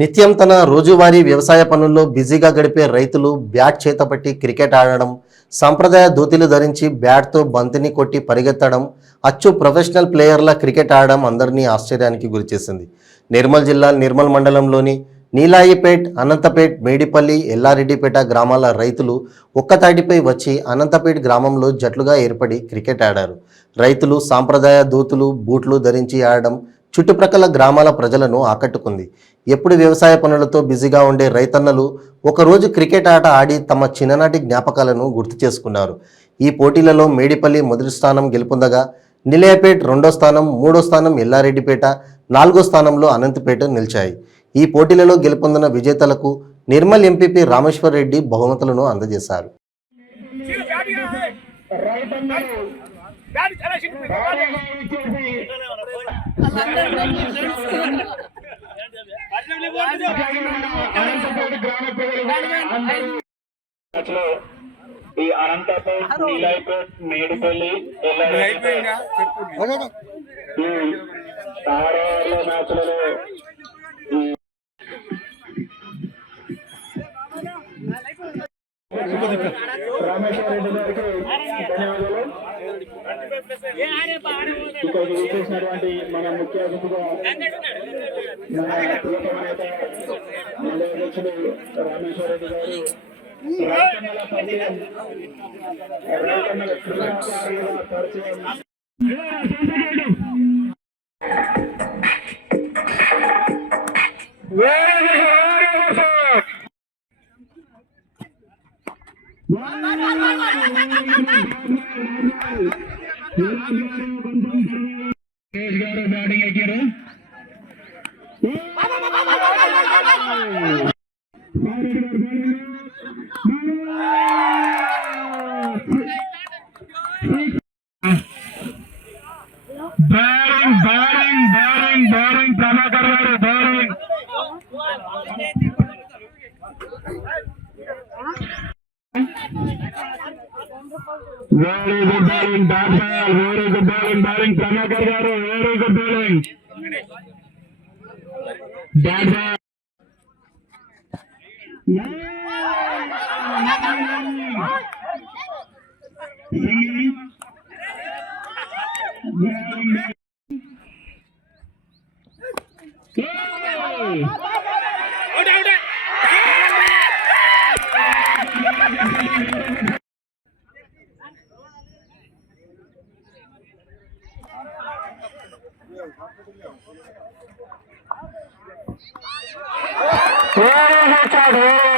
నిత్యం తన రోజువారీ వ్యవసాయ పనుల్లో బిజీగా గడిపే రైతులు బ్యాట్ చేతపట్టి క్రికెట్ ఆడడం, సాంప్రదాయ దూతిలు ధరించి బ్యాట్తో బంతిని కొట్టి పరిగెత్తడం, అచ్చు ప్రొఫెషనల్ ప్లేయర్ల క్రికెట్ ఆడడం అందరినీ ఆశ్చర్యానికి గురిచేసింది. నిర్మల్ జిల్లా నిర్మల్ మండలంలోని నీలాయిపేట్, అనంతపేట్, మేడిపల్లి, ఎల్లారెడ్డిపేట గ్రామాల రైతులు ఒక్కతాటిపై వచ్చి అనంతపేట్ గ్రామంలో జట్లుగా ఏర్పడి క్రికెట్ ఆడారు. రైతులు సాంప్రదాయ దూతులు, బూట్లు ధరించి ఆడడం చుట్టుప్రక్కల గ్రామాల ప్రజలను ఆకట్టుకుంది. ఎప్పుడు వ్యవసాయ పనులతో బిజీగా ఉండే రైతన్నలు ఒకరోజు క్రికెట్ ఆట ఆడి తమ చిన్ననాటి జ్ఞాపకాలను గుర్తు చేసుకున్నారు. ఈ పోటీలలో మేడిపల్లి మొదటి స్థానం గెలుపొందగా, నిలయపేట్ రెండో స్థానం, మూడో స్థానం ఎల్లారెడ్డిపేట, నాలుగో స్థానంలో అనంతపేట నిలిచాయి. ఈ పోటీలలో గెలుపొందిన విజేతలకు నిర్మల్ ఎంపీపీ రామేశ్వర్ రెడ్డి బహుమతులను అందజేశారు. ఈ అనంతపేట్, నీలాయిపేట్, మేడిపల్లి, ఎల్లారెడ్డిపేట ఈ ఆరవ మ్యాచ్లలో రామేశ్వర రెడ్డి గారికి ధన్యవాదాలు. ఇక్కడికి విచ్చేసినటువంటి మన ముఖ్య అతిథిగా మన ప్రియతమ నేత మండల అధ్యక్షులు రామేశ్వర రెడ్డి గారు రైతన్నల పరిచయం, రైతన్నల క్రీడాకారుల పరిచయం గారు బ్యాటింగ్ ఎక్కారు. బ్యాటింగ్ ప్రభాకర్ గారు batting. Very good bowling, that ball. Very good bowling, Prabhakar garu. Very good bowling. That ball. Very good shot.